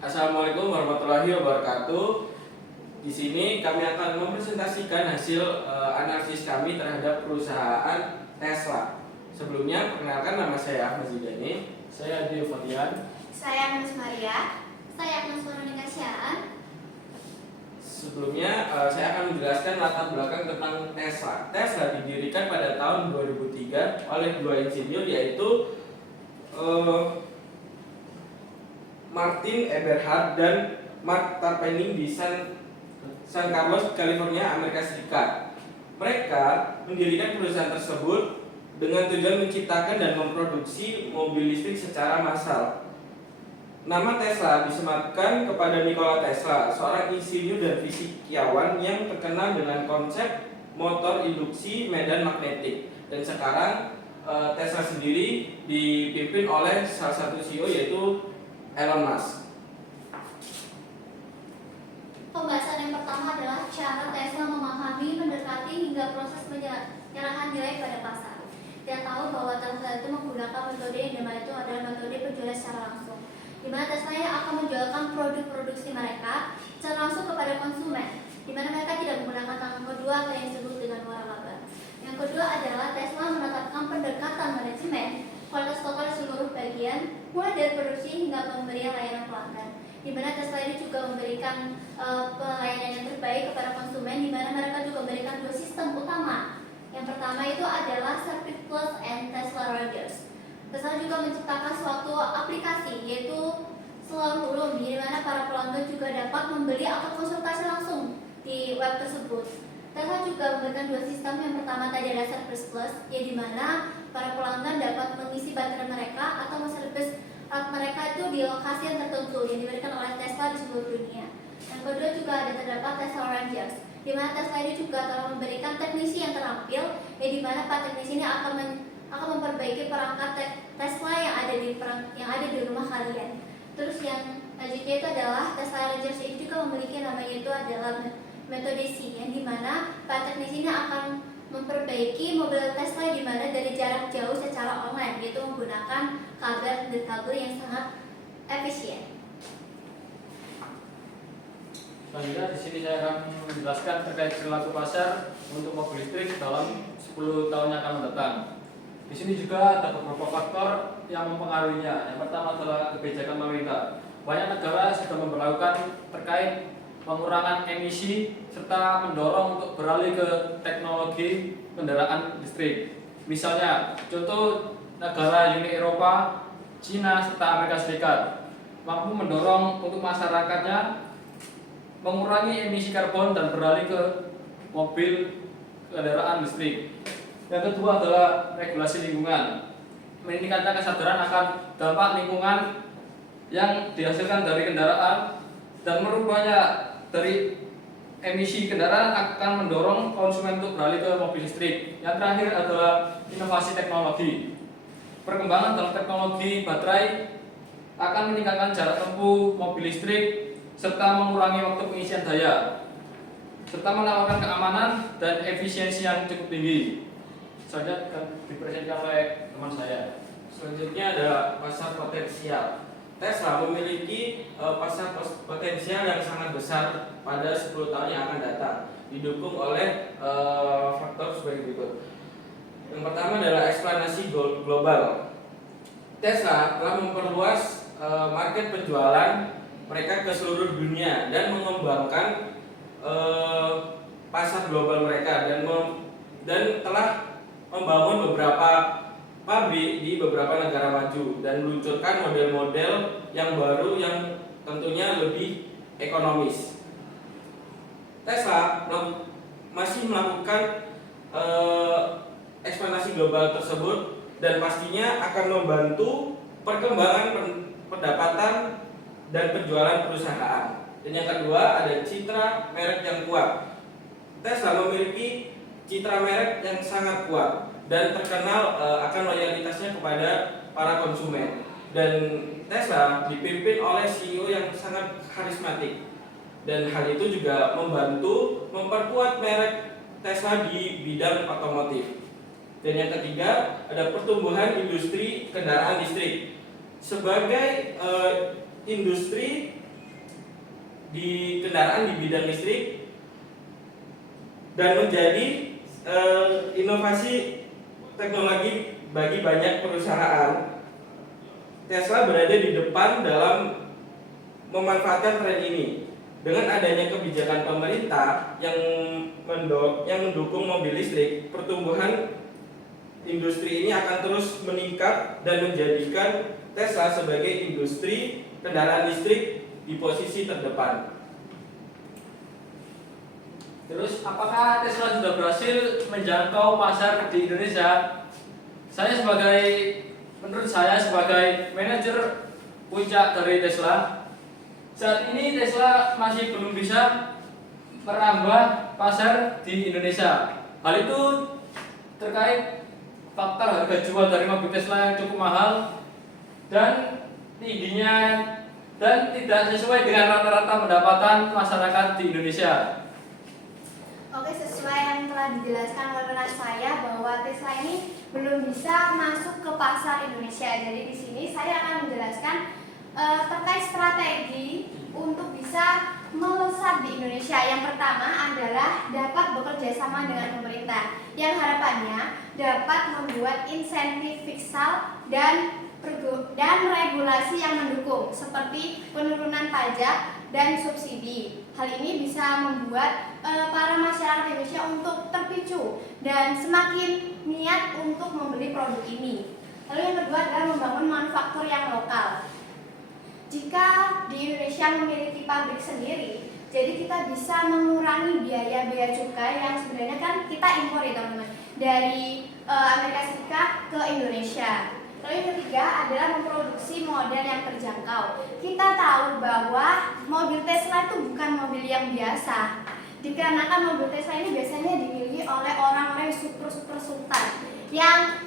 Assalamualaikum warahmatullahi wabarakatuh. Di sini kami akan mempresentasikan hasil analisis kami terhadap perusahaan Tesla. Sebelumnya, perkenalkan nama saya Ahmad Zidane. Saya Adi Fadian. Saya Agnes Maria. Saya Agnes Veronica Syaan. Sebelumnya, saya akan menjelaskan latar belakang tentang Tesla. Tesla didirikan pada tahun 2003 oleh dua insinyur, yaitu Martin Eberhard dan Mark Tarpenning di San Carlos, California, Amerika Serikat. Mereka mendirikan perusahaan tersebut dengan tujuan menciptakan dan memproduksi mobil listrik secara massal. Nama Tesla disematkan kepada Nikola Tesla, seorang insinyur dan fisikawan yang terkenal dengan konsep motor induksi medan magnetik. Dan sekarang Tesla sendiri dipimpin oleh salah satu CEO, yaitu Elon Musk. Pembahasan yang pertama adalah cara Tesla memahami, mendekati hingga proses penyerahan nilai pada pasar. Dia tahu bahwa Tesla itu menggunakan metode yang dimana itu adalah metode penjualan secara langsung, di mana Tesla yang akan menjualkan produk produksi mereka secara langsung kepada konsumen, di mana mereka tidak menggunakan tangan kedua atau yang disebut dengan waralaba. Yang kedua adalah Tesla menetapkan pendekatan manajemen kualitas total seluruh bagian, mulai dari produksi hingga pemberian layanan pelanggan. Di mana Tesla ini juga memberikan pelayanan yang terbaik kepada konsumen, di mana mereka juga memberikan dua sistem utama. Yang pertama itu adalah Service Plus and Tesla Rogers. Tesla juga menciptakan suatu aplikasi, yaitu Selalu Room, di mana para pelanggan juga dapat membeli atau konsultasi langsung di web tersebut. Tesla juga memberikan dua sistem. Yang pertama tadi adalah Service Plus, ya di mana para pelanggan dapat mengisi baterai mereka atau menservis alat mereka itu di lokasi yang tertentu yang diberikan oleh Tesla di seluruh dunia. Yang kedua juga ada terdapat Tesla Rangers, di mana Tesla ini juga telah memberikan teknisi yang terampil, ya di mana para teknisi ini akan memperbaiki perangkat Tesla yang ada di rumah kalian. Terus yang selanjutnya itu adalah Tesla Rangers ini juga memiliki namanya itu adalah metode C, yang dimana para teknisi ini akan memperbaiki mobil Tesla di mana dari jarak jauh secara online, yaitu menggunakan kabel yang sangat efisien. Selanjutnya di sini saya akan menjelaskan terkait perilaku pasar untuk mobil listrik dalam 10 tahun yang akan mendatang. Di sini juga ada beberapa faktor yang mempengaruhinya. Yang pertama adalah kebijakan pemerintah. Banyak negara sudah memperlakukan terkait pengurangan emisi serta mendorong untuk beralih ke teknologi kendaraan listrik. Misalnya, contoh negara Uni Eropa, Cina serta Amerika Serikat mampu mendorong untuk masyarakatnya mengurangi emisi karbon dan beralih ke mobil kendaraan listrik. Yang kedua adalah regulasi lingkungan, meningkatkan kesadaran akan dampak lingkungan yang dihasilkan dari kendaraan dan merubahnya dari emisi kendaraan akan mendorong konsumen untuk beralih ke mobil listrik. Yang terakhir adalah inovasi teknologi. Perkembangan dalam teknologi baterai akan meningkatkan jarak tempuh mobil listrik serta mengurangi waktu pengisian daya, serta menawarkan keamanan dan efisiensi yang cukup tinggi. Selanjutnya akan dipresentasikan oleh teman saya. Selanjutnya ada pasar potensial. Tesla memiliki pasar potensial yang sangat besar pada 10 tahun yang akan datang, didukung oleh faktor sebagai berikut. Yang pertama adalah ekspansi global. Tesla telah memperluas market penjualan mereka ke seluruh dunia dan mengembangkan pasar global mereka dan telah membangun beberapa pabrik di beberapa negara maju dan meluncurkan model-model yang baru yang tentunya lebih ekonomis. Tesla masih melakukan ekspansi global tersebut dan pastinya akan membantu perkembangan pendapatan dan penjualan perusahaan. Dan yang kedua ada citra merek yang kuat. Tesla memiliki citra merek yang sangat kuat dan terkenal akan loyalitasnya kepada para konsumen. Dan Tesla dipimpin oleh CEO yang sangat karismatik. Dan hal itu juga membantu memperkuat merek Tesla di bidang otomotif. Dan yang ketiga ada pertumbuhan industri kendaraan listrik. Sebagai industri di kendaraan di bidang listrik dan menjadi inovasi teknologi bagi banyak perusahaan. Tesla berada di depan dalam memanfaatkan tren ini. Dengan adanya kebijakan pemerintah yang mendukung mobil listrik, pertumbuhan industri ini akan terus meningkat dan menjadikan Tesla sebagai industri kendaraan listrik di posisi terdepan. Terus, apakah Tesla sudah berhasil menjangkau pasar di Indonesia? Menurut saya sebagai manajer puncak dari Tesla, saat ini Tesla masih belum bisa merambah pasar di Indonesia. Hal itu terkait faktor harga jual dari mobil Tesla yang cukup mahal dan tingginya dan tidak sesuai dengan rata-rata pendapatan masyarakat di Indonesia. Oke, sesuai yang telah dijelaskan oleh rekan saya bahwa Tesla ini belum bisa masuk ke pasar Indonesia. Jadi di sini saya akan menjelaskan terkait strategi untuk bisa melesat di Indonesia. Yang pertama adalah dapat bekerja sama dengan pemerintah yang harapannya dapat membuat insentif fiskal dan regulasi yang mendukung seperti penurunan pajak dan subsidi. Hal ini bisa membuat para masyarakat Indonesia untuk terpicu dan semakin niat untuk membeli produk ini. Lalu yang kedua adalah membangun manufaktur yang lokal. Jika di Indonesia memiliki pabrik sendiri, jadi kita bisa mengurangi biaya cukai yang sebenarnya kan kita impor ya teman-teman dari Amerika Serikat ke Indonesia. Lalu yang ketiga adalah memproduksi model yang terjangkau. Kita tahu bahwa mobil Tesla itu bukan mobil yang biasa. Dikarenakan mobil Tesla ini biasanya dimiliki oleh orang-orang super sultan yang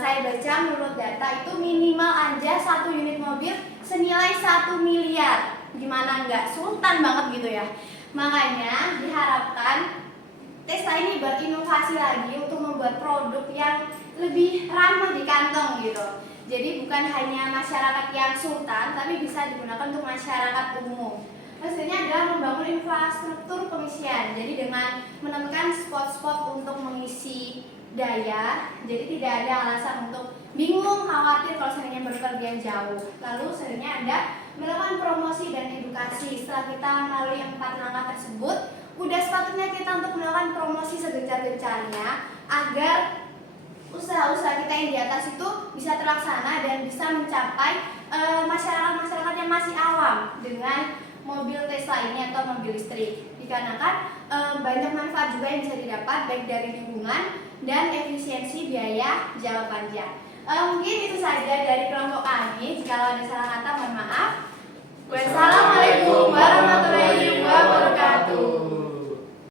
saya baca menurut data itu minimal aja satu unit mobil senilai 1 miliar. Gimana enggak sultan banget gitu ya. Makanya diharapkan Tesla ini berinovasi lagi untuk membuat produk yang lebih ramah di kantong gitu. Jadi bukan hanya masyarakat yang sultan, tapi bisa digunakan untuk masyarakat umum. Hasilnya adalah membangun infrastruktur pengisian. Jadi dengan menemukan spot-spot untuk mengisi daya, jadi tidak ada alasan untuk bingung, khawatir kalau seandainya berpergian jauh. Lalu sebenarnya ada melakukan promosi dan edukasi. Setelah kita melalui 4 langkah tersebut, udah sepatutnya kita untuk melakukan promosi segencar-gencarnya agar usaha-usaha kita yang di atas itu bisa terlaksana dan bisa mencapai masyarakat-masyarakat yang masih awam dengan mobil Tesla ini atau mobil listrik. Dikarenakan banyak manfaat juga yang bisa didapat baik dari lingkungan dan efisiensi biaya jangka panjang. Mungkin itu saja dari kelompok kami. Jika ada salah kata mohon maaf.